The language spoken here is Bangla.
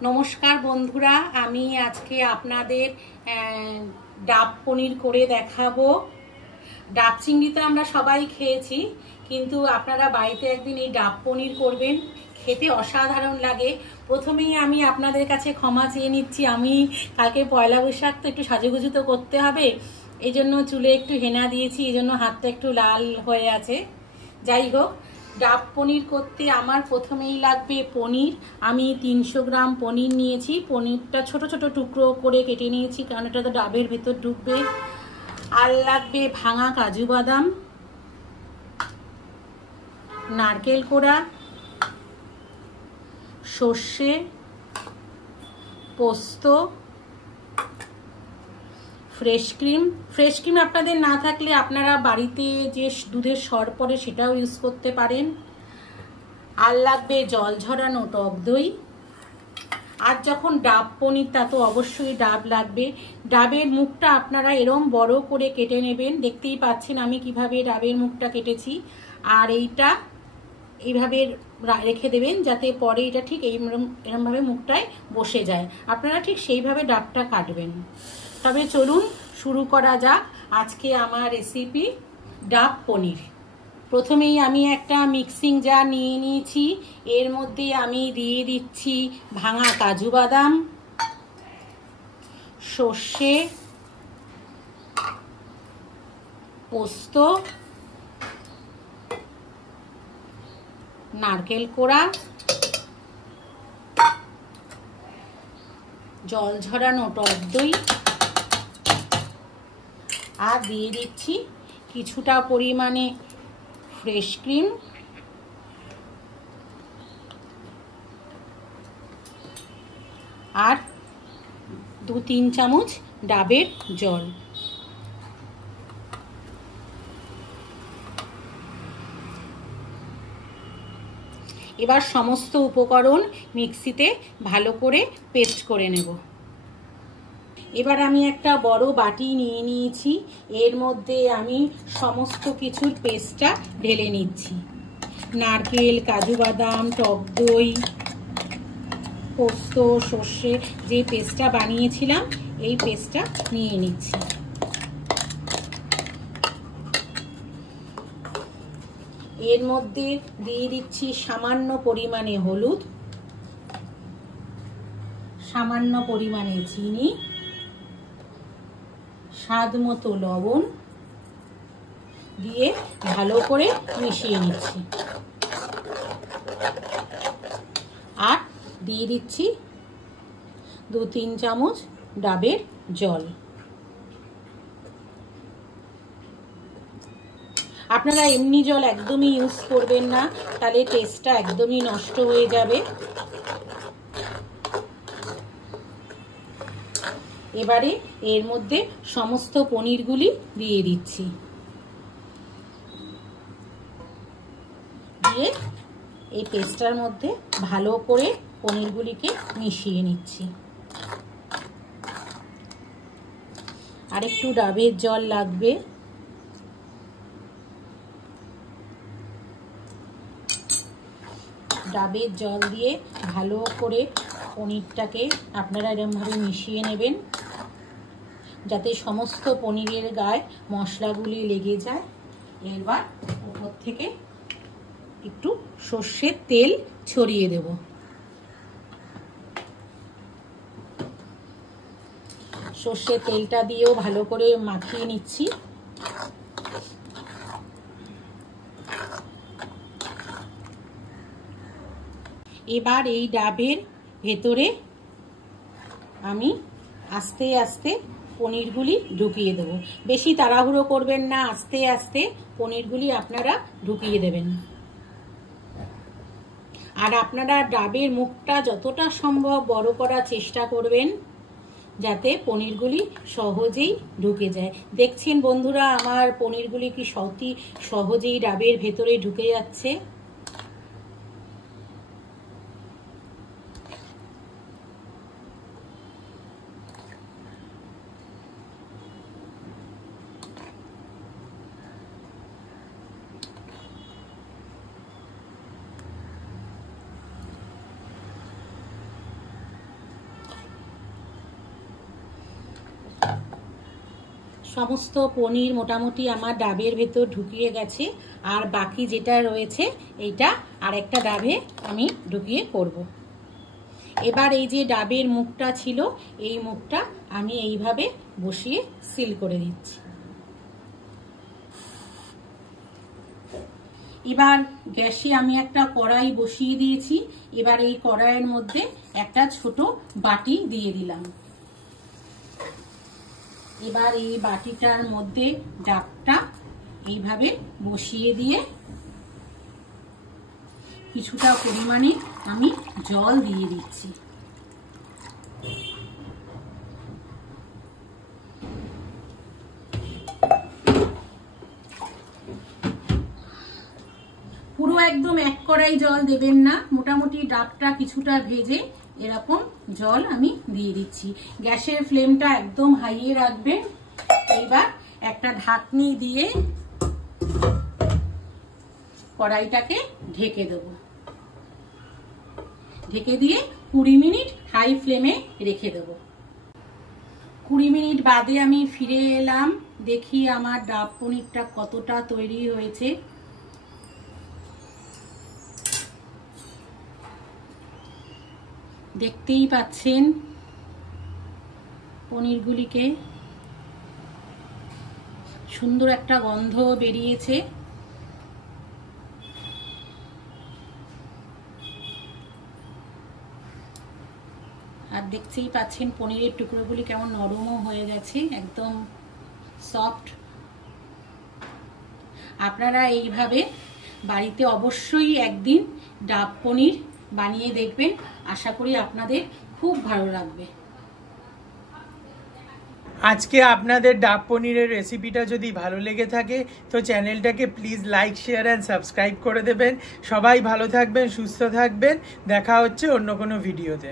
नमस्कार बंधुरा आमी आज के आपनादेर डाब पनीर करे देखाबो। डाब चिंगड़ी तो आमरा सबाई खेयेछि किन्तु आपनारा बाड़ीते एकदिन एई डाब पनीर करबेन, खेते असाधारण लागे। प्रथमेई आमी आपनादेर काछे क्षमा चेये निच्छि, आमी कालके पयला बैशाख तो एकटु साजुगुजु तो करते होबे, एइजन्य चुले एकटु हेना दियेछि, एइजन्य हातटा एकटु लाल हये आछे। जाई होक, डाब पनीर करते आमार प्रथमेई लागबे पनीर। आमी 300 ग्राम पनीर नियेछि। पनीरटा छोटो छोटो टुकरो करे केटे नियेछि कारण एटा तो डाबेर भेतर ढुकबे। आर लागबे भाঙা काजू बादाम, नारकेल कोड़ा, सर्षे, पोस्तो, फ्रेश क्रीम आपनादेर ना थाकले आपनारा बाड़ीते जे दूधेर सर पड़े सेटाओ यूज करते पारेन। आर लागबे जल झरानो टक दई। আর যখন ডাব পনির তা তো অবশ্যই ডাব লাগবে। ডাবের মুখটা আপনারা এরকম বড় করে কেটে নেবেন। দেখতেই পাচ্ছেন আমি কিভাবে ডাবের মুখটা কেটেছি। আর এইটা এইভাবে রেখে দেবেন যাতে পরে এটা ঠিক এরকম ভাবে মুখটায় বসে যায়। আপনারা ঠিক সেইভাবে ডাবটা কাটবেন। তবে চলুন শুরু করা যাক আজকে আমার রেসিপি ডাব পনির। প্রথমেই আমি একটা মিক্সিং জার নিয়ে নিয়েছি। এর মধ্যে আমি দিয়ে দিচ্ছি ভাঙা কাজু বাদাম, সর্ষে, পোস্ত, নারকেল কোড়া, জল ঝরানো টক দই আর দিয়ে দিচ্ছি কিছুটা পরিমাণে फ्रेश क्रीम और 2-3 चामच डाबेर जल। एबार समस्त उपकरण मिक्सिते भालो करे पेस्ट करे नेब। এবার আমি একটা বড় বাটি নিয়ে নিয়েছি। এর মধ্যে আমি সমস্ত কিছুর পেস্টটা ঢেলে নিচ্ছি। নারকেল, কাজু বাদাম, টক দই, পোস্ত, সর্ষে যে পেস্টটা বানিয়েছিলাম এই পেস্টটা নিয়ে নিচ্ছি। এর মধ্যে দিয়ে দিচ্ছি সামান্য পরিমাণে হলুদ, সামান্য পরিমাণে চিনি, স্বাদ মতো লবণ দিয়ে ভালো করে মিশিয়ে নিচ্ছি। আর দিয়ে দিচ্ছি 2-3 চামচ ডাবের জল। আপনারা এমনি জল একদমই ইউজ করবেন না, তাহলে টেস্টটা একদমই নষ্ট হয়ে যাবে। এবারে এর মধ্যে সমস্ত পনিরগুলি দিয়ে দিচ্ছি। দিয়ে এই পেস্টটার মধ্যে ভালো করে পনিরগুলিকে মিশিয়ে নিচ্ছি। আর একটু ডাবের জল লাগবে। ডাবের জল দিয়ে ভালো করে পনিরটাকে আপনারা এরকমভাবে মিশিয়ে নেবেন যাতে সমস্ত পনিরের গায়ে মশলাগুলি লেগে যায়। এবার উপর থেকে একটু সর্ষের তেল ছড়িয়ে দেব। সর্ষের তেলটা দিয়েও ভালো করে মাখিয়ে নিচ্ছি। এবার এই ডাবের ভেতরে আমি আস্তে আস্তে পনিরগুলি ঢুকিয়ে দেব। বেশি তাড়াহুড়ো করবেন না, আস্তে আস্তে পনিরগুলি আপনারা ঢুকিয়ে দেবেন। আর আপনারা ডাবের মুখটা যতটা সম্ভব বড় করার চেষ্টা করবেন যাতে পনিরগুলি সহজেই ঢুকে যায়। দেখছেন বন্ধুরা আমার পনিরগুলি কি সহজেই ডাবের ভেতরে ঢুকে যাচ্ছে। সমস্ত পনির মোটামুটি আমার ডাবের ভেতর ঢুকিয়ে গেছে, আর বাকি যেটা রয়েছে এইটা আরেকটা ডাবে আমি ঢুকিয়ে করব। এবার এই যে ডাবের মুখটা ছিল, এই মুখটা আমি এইভাবে বসিয়ে সিল করে দিচ্ছি। এবার গ্যাসে আমি একটা কড়াই বসিয়ে দিয়েছি। এবার এই কড়াইয়ের মধ্যে একটা ছোট বাটি দিয়ে দিলাম। এবার এই বাটিটার মধ্যে ডাবটা এইভাবে বসিয়ে দিয়ে কিছুটা পরিমাণে আমি জল দিয়ে দিচ্ছি। পুরো একদম এক কড়াই জল দেবেন না, মোটামুটি ডাবটা কিছুটা ভেজে এরকম জল আমি দিয়ে দিচ্ছি। গ্যাসের ফ্লেমটা একদম হাইয়ে রাখবেন। এইবার একটা ঢাকনি দিয়ে কড়াইটাকে ঢেকে দেব। ঢেকে দিয়ে 20 মিনিট হাই ফ্লেমে রেখে দেব। 20 মিনিট বাদে আমি ফিরে এলাম। দেখি আমার ডাব পনিরটা কতটা তৈরি হয়েছে। দেখতেই পাচ্ছেন পনিরগুলিকে, সুন্দর একটা গন্ধ বেরিয়েছে। আর দেখতেই পাচ্ছেন পনিরের টুকরোগুলি কেমন নরমও হয়ে গেছে, একদম সফট। আপনারা এইভাবে বাড়িতে অবশ্যই একদিন ডাব পনির বানিয়ে দেখবেন, আশা করি আপনাদের খুব ভালো লাগবে। আজকে আপনাদের ডাব পনিরের রেসিপিটা যদি ভালো লেগে থাকে তো চ্যানেলটাকে please like, share and subscribe করে দেবেন। সবাই ভালো থাকবেন, সুস্থ থাকবেন। দেখা হচ্ছে অন্য কোনো ভিডিওতে।